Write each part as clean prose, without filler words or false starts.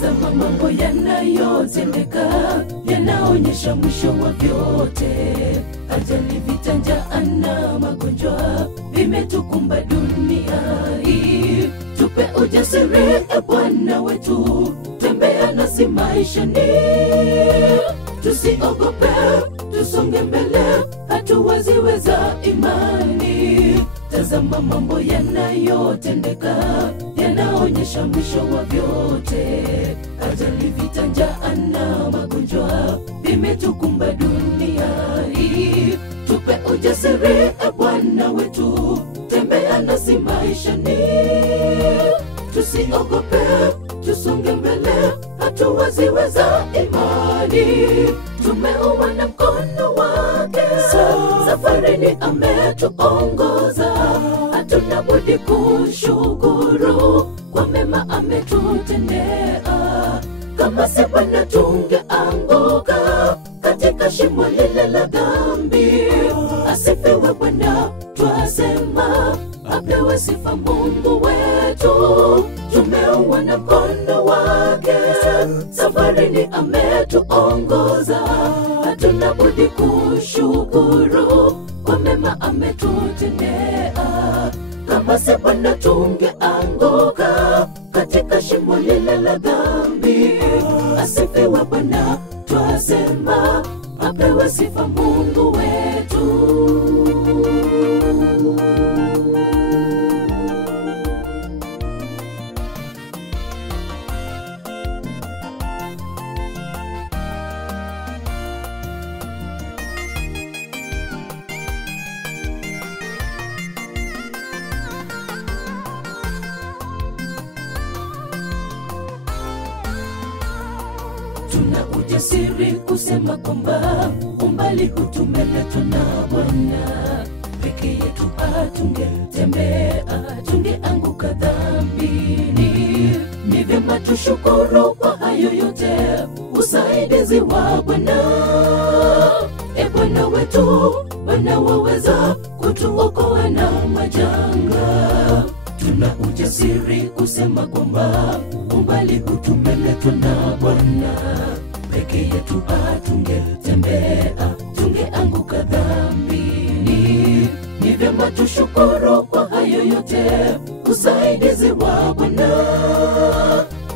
Tazama mambo yanayotendeka, yanaonyesha mwisho wa vyote. Ajali, vita, njaa na magonjwa vimetukumba dunia hii. Tupe ujasiri, e Bwana wetu, tembea nasi maishani. Tusiogope, tusonge mbele, hatua ziwe za imani. Tazama mambo yanayotendeka, yanaonyesha mwisho wa vyote. Ajali, vita, njaa na magonjwa vimetukumba dunia hii. Tupe ujasiri, e Bwana wetu, tembea nasi maishani. Tusiogope, tusonge mbele, hatua ziwe za imani. Tumeuona mkono wake, safarini ametuongoza. Hatuna budi kushukuru kwa mema ametutendea. Kama si Bwana tungeanguka katika shimo lile la dhambi. Asifiwe Bwana, twasema apewe sifa Mungu wetu. Tumeuona mkono wake, safarini ametuongoza. Hatuna budi kushukuru kwa mema ametutendea. Kama si Bwana tungeanguka katika shimo lile la dhambi. Asifiwe Bwana, twasema apewe sifa Mungu wetu. Tuna ujasiri kusema kwamba umbali hutumeletwa na Bwana. Peke yetu hatungetembea, tungeanguka dhambini. Ni vyema tushukuru kwa hayo yote, usaidizi wa Bwana. E Bwana wetu, Bwana waweza kutuokoa na majanga. Tuna ujasiri kusema kwamba umbali hutumeletwa na Bwana. Peke yetu hatungetembea, tungeanguka dhambini. Ni vyema tushukuru kwa hayo yote, usaidizi wa Bwana.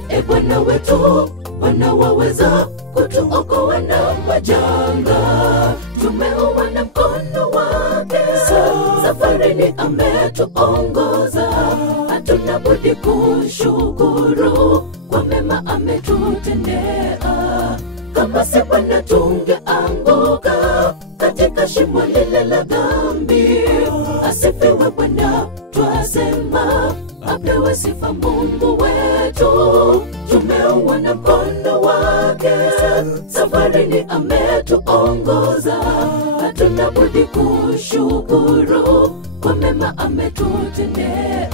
E Bwana wetu, Bwana waweza kutuokoa na majanga. Tumeuona mkono wake, safarini ametuongoza. Hatuna budi kushukuru kwa mema ametutendea. Kama si Bwana tungeanguka katika shimo lile la dhambi. Asifiwe Bwana, twasema apewe sifa Mungu wetu. Tumeuona mkono wake, safarini ametuongoza. Hatuna budi kushukuru kwa mema ametutendea.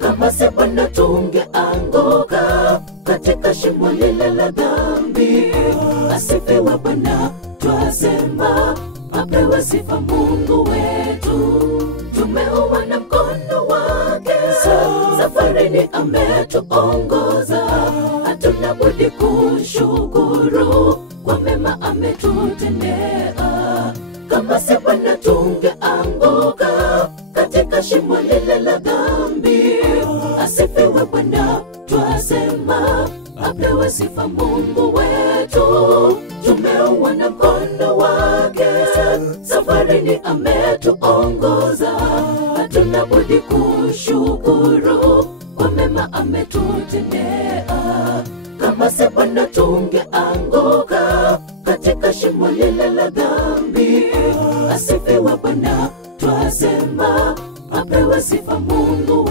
Kama si Bwana tungeanguka katika shimo lile la dhambi. Asifiwe Bwana, twasema apewe sifa Mungu wetu. Tumeuona mkono wake, safarini ametuongoza. Hatuna budi kushukuru kwa mema ametutendea. Kama si Bwana tungeanguka katika shimo lile la dhambi. Asifiwe Bwana, twasema apewe sifa Mungu wetu. Tumeuona mkono wake, safarini ametuongoza. Hatuna budi kushukuru kwa mema ametutendea. Kama si Bwana tungeanguka katika shimo lile la dhambi. Asifiwe Bwana, twasema apewe sifa Mungu